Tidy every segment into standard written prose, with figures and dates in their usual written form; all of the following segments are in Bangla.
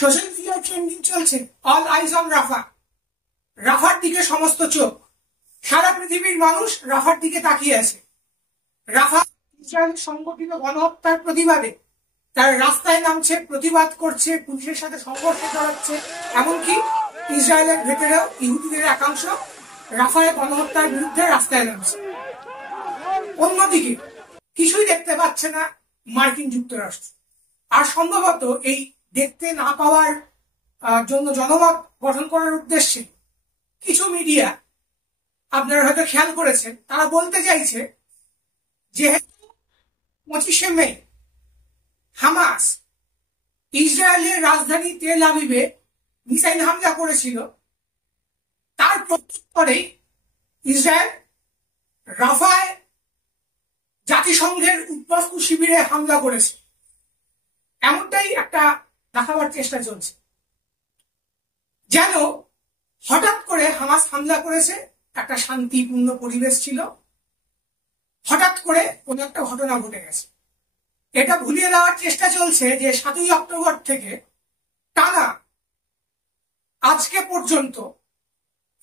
সোশ্যাল মিডিয়ায় ট্রেন্ডিং চলছে অল আইজ অন রাফা। রাফার দিকে সমস্ত চোখ, সারা পৃথিবীর মানুষ রাফার দিকে তাকিয়ে আছে। রাফা ইসরায়েল সংগঠিত গণহত্যার প্রতিবাদে তার রাস্তায় নামছে, প্রতিবাদ করছে, পুলিশের সাথে সংঘর্ষে জড়াচ্ছে। এমনকি ইসরায়েলের ভেতরেও ইহুদিদের একাংশ রাফায় গণহত্যার বিরুদ্ধে রাস্তায় নামছে। অন্যদিকে কিছুই দেখতে পাচ্ছে না মার্কিন যুক্তরাষ্ট্র। আর সম্ভবত এই দেখতে না পাওয়ার জন্য জনমত গঠন করার উদ্দেশ্যে কিছু মিডিয়া, আপনারা হয়তো খেয়াল করেছেন, তারা বলতে চাইছে যেহেতু 25শে মে হামাস ইসরায়েলের রাজধানী তেল আবিবে মিসাইল হামলা করেছিল, তার প্রত্যুত্তরে ইসরায়েল রাফায় জাতিসংঘের উদ্বাস্তু শিবিরে হামলা করেছে। এমনটাই একটা দেখাবার চেষ্টা চলছে, যেন হঠাৎ করে হামাস হামলা করেছে, একটা শান্তিপূর্ণ পরিবেশ ছিল, হঠাৎ করে কোন একটা ঘটনা ঘটে গেছে। এটা ভুলিয়ে দেওয়ার চেষ্টা চলছে যে 7ই অক্টোবর থেকে টানা আজকে পর্যন্ত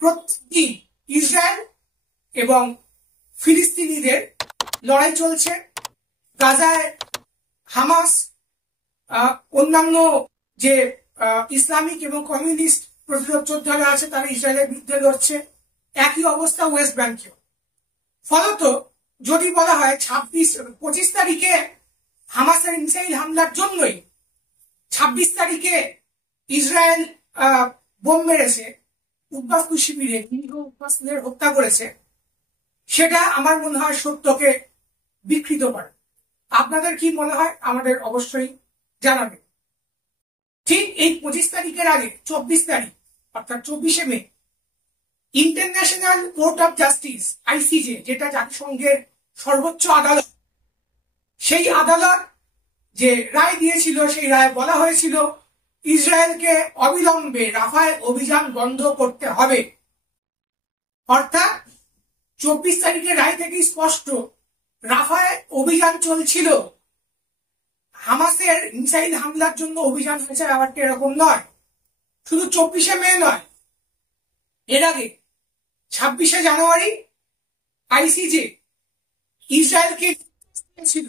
প্রতিদিন ইসরায়েল এবং ফিলিস্তিনিদের লড়াই চলছে। গাজায় হামাস অন্যান্য যে ইসলামিক এবং কমিউনিস্ট প্রতিরোধ যোদ্ধারা আছে তারা ইসরায়েলের বিরুদ্ধে লড়ছে। একই অবস্থা ওয়েস্ট ব্যাংকেও। ফলত যদি বলা হয় 25 তারিখে হামাসের মিসাইল হামলার জন্যই 26 তারিখে ইসরায়েল বোম মেরেছে, উদ্বাস্তু শিবিরে উদ্বাস্তুদের হত্যা করেছে, সেটা আমার মনে হয় সত্যকে বিকৃত করে। আপনাদের কি মনে হয় আমাদের অবশ্যই জানাবেন। ঠিক এই 25 তারিখের আগে 24 তারিখ অর্থাৎ 24শে May International Court of Justice ICJ, যেটা জাতিসংঘের সর্বোচ্চ আদালত, সেই আদালত যে রায় দিয়েছিল, সেই রায় বলা হয়েছিল ইসরায়েলকে অবিলম্বে রাফায় অভিযান বন্ধ করতে হবে। অর্থাৎ 24 তারিখের রায় থেকে স্পষ্ট রাফায় অভিযান চলছিল, হামাসের মিসাইল হামলার জন্য অভিযান হয়েছে। ব্যাপারটা এরকম নয়, শুধু 24শে মে নয়, এর আগে 26শে জানুয়ারি আইসিজে ইসরায়েলকে ছিল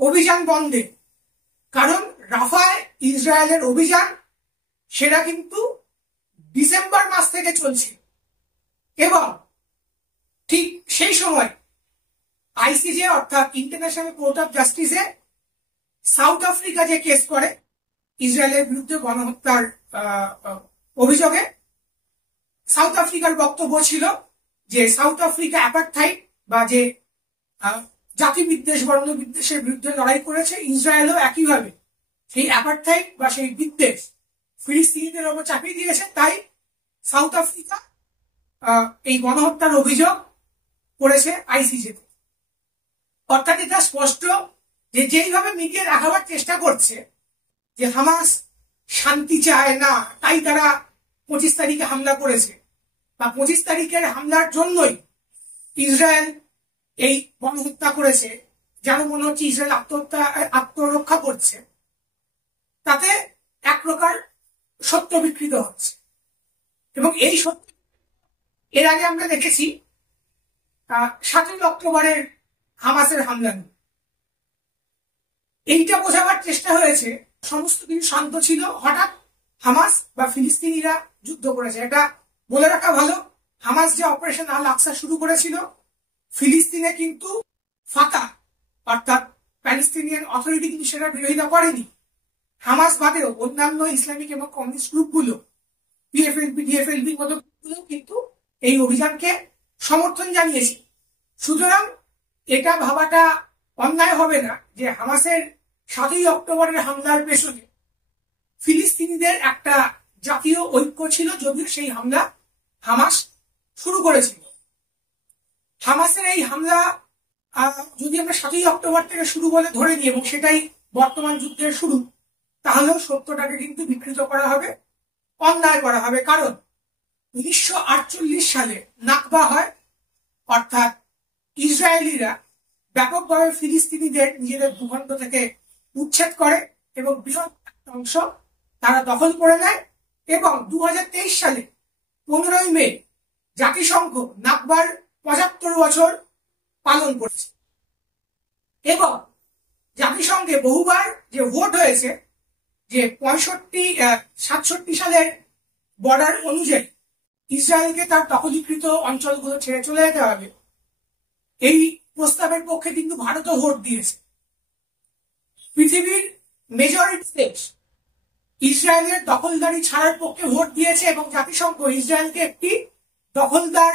অভিযান বন্ধে। কারণ রাফায় ইসরায়েলের অভিযান সেটা কিন্তু ডিসেম্বর মাস থেকে চলছে, এবং ঠিক সেই সময় আইসিজে অর্থাৎ ইন্টারন্যাশনাল কোর্ট অফ জাস্টিসে সাউথ আফ্রিকা যে কেস করে ইসরায়েলের বিরুদ্ধে গণহত্যার অভিযোগে, সাউথ আফ্রিকার বক্তব্য ছিল যে সাউথ আফ্রিকা অ্যাপার্থাইড বা যে জাতি বিদ্বেষ, বর্ণ বিদ্বেষের বিরুদ্ধে লড়াই করেছে, ইসরায়েলও একইভাবে সেই অ্যাপার্থাইড বা সেই বিদ্বেষ ফিলিস্তিনিদের ওপর চাপিয়ে দিয়েছে। তাই সাউথ আফ্রিকা এই গণহত্যার অভিযোগ করেছে আইসিজেতে। অর্থাৎ এটা স্পষ্ট যে যেইভাবে মিডিয়া দেখাবার চেষ্টা করছে যে হামাস শান্তি চায় না, তাই তারা 25 তারিখে হামলা করেছে, বা 25 তারিখের হামলার জন্যই ইসরায়েল এই গণহত্যা করেছে, যেন মনে হচ্ছে ইসরায়েল আত্মরক্ষা করছে, তাতে এক প্রকার সত্য বিকৃত হচ্ছে। এবং এই সত্য এর আগে আমরা দেখেছি 7ই অক্টোবরের হামাসের হামলা নিয়ে। এইটা বোঝাবার চেষ্টা হয়েছে সমস্ত কিছু শান্ত ছিল, হঠাৎ হামাস বা ফিলিস্তিনিরা যুদ্ধ করেছে। এটা বলে রাখা ভালো, হামাস যে অপারেশন আল আকসা শুরু করেছিল, ফিলিস্তিনে কিন্তু ফাতাহ অর্থাৎ প্যালেস্টিনিয়ান অথরিটি কিন্তু সেটা বিরোধিতা করেনি। হামাস বাদেও অন্যান্য ইসলামিক এবং কমিউনিস্ট গ্রুপগুলো, পিএফএলপি, ডিএফএলপির মতো গ্রুপগুলো কিন্তু এই অভিযানকে সমর্থন জানিয়েছে। সুতরাং এটা ভাবাটা অন্যায় হবে না যে হামাসের 7ই অক্টোবরের হামলার পেছনে ফিলিস্তিনিদের একটা জাতীয় ঐক্য ছিল, যদিও সেই হামলা হামাস শুরু করেছিল। হামাসের এই হামলা যদি আমরা 7ই অক্টোবর থেকে শুরু বলে ধরে নিই এবং সেটাই বর্তমান যুদ্ধের শুরু, তাহলেও সত্যটাকে কিন্তু বিকৃত করা হবে, অন্যায় করা হবে। কারণ 1948 সালে নাকবা হয়, অর্থাৎ ইসরায়েলিরা ব্যাপকভাবে ফিলিস্তিনিদের নিজেদের ভূখণ্ড থেকে উচ্ছেদ করে এবং বৃহৎ একটা অংশ তারা দখল করে নেয় এবং 2023 সালে 15ই মে জাতিসংঘ নাকবার 75 বছর পালন করেছে এবং জাতিসংঘে বহুবার যে ভোট হয়েছে যে 67 সালের বর্ডার অনুযায়ী ইসরায়েলকে তার দখলীকৃত অঞ্চলগুলো ছেড়ে চলে যেতে হবে, এই প্রস্তাবের পক্ষে কিন্তু ভারতও ভোট দিয়েছে। পৃথিবীর মেজরিটি দেশ ইসরায়েলের দখলদারি ছাড়ার পক্ষে ভোট দিয়েছে এবং জাতিসংঘ ইসরায়েলকে একটি দখলদার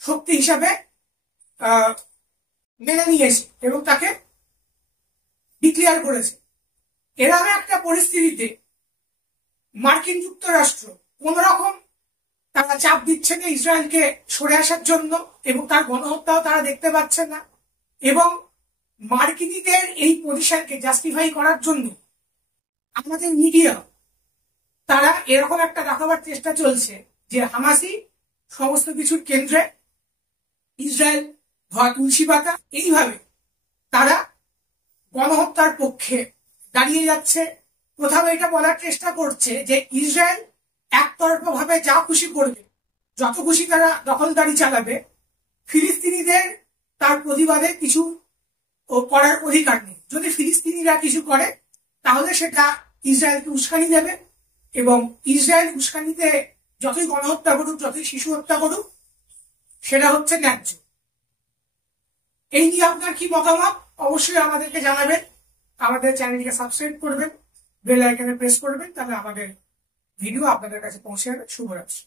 শক্তি হিসাবে মেনে নিয়েছে এবং তাকে ডিক্লেয়ার করেছে। এরকম একটা পরিস্থিতিতে মার্কিন যুক্তরাষ্ট্র কোন রকম তারা চাপ দিচ্ছে না ইসরায়েলকে সরে আসার জন্য এবং তার গণহত্যাও তারা দেখতে পাচ্ছে না, এবং মার্কিনীদের এই পজিশনকে জাস্টিফাই করার জন্য আমাদের মিডিয়া তারা এরকম একটা দেখাবার চেষ্টা চলছে যে হামাসই সমস্ত কিছুর কেন্দ্রে, ইসরায়েল ধোয়া তুলসী পাতা, এইভাবে তারা গণহত্যার পক্ষে দাঁড়িয়ে যাচ্ছে। কোথাও এটা বলার চেষ্টা করছে যে ইসরায়েল একতরফা ভাবে যা খুশি করবে, যত খুশি তারা দখলদারি চালাবে, ফিলিস্তিনিদের তার প্রতিবাদে কিছু করার অধিকার নেই। যদি ফিলিস্তিনিরা কিছু করে তাহলে সেটা ইসরায়েলকে উস্কানি দেবে এবং ইসরায়েল উস্কানিতে যতই গণহত্যা করুক, যতই শিশু হত্যা করুক, সেটা হচ্ছে ন্যায্য। এই নিয়ে আপনার কি মতামত অবশ্যই আমাদেরকে জানাবেন। আমাদের চ্যানেলকে সাবস্ক্রাইব করবেন, বেল আইকনে প্রেস করবেন, তাহলে আমাদের ভিডিও আপনাদের কাছে পৌঁছে যাবে। শুভরাত্রি।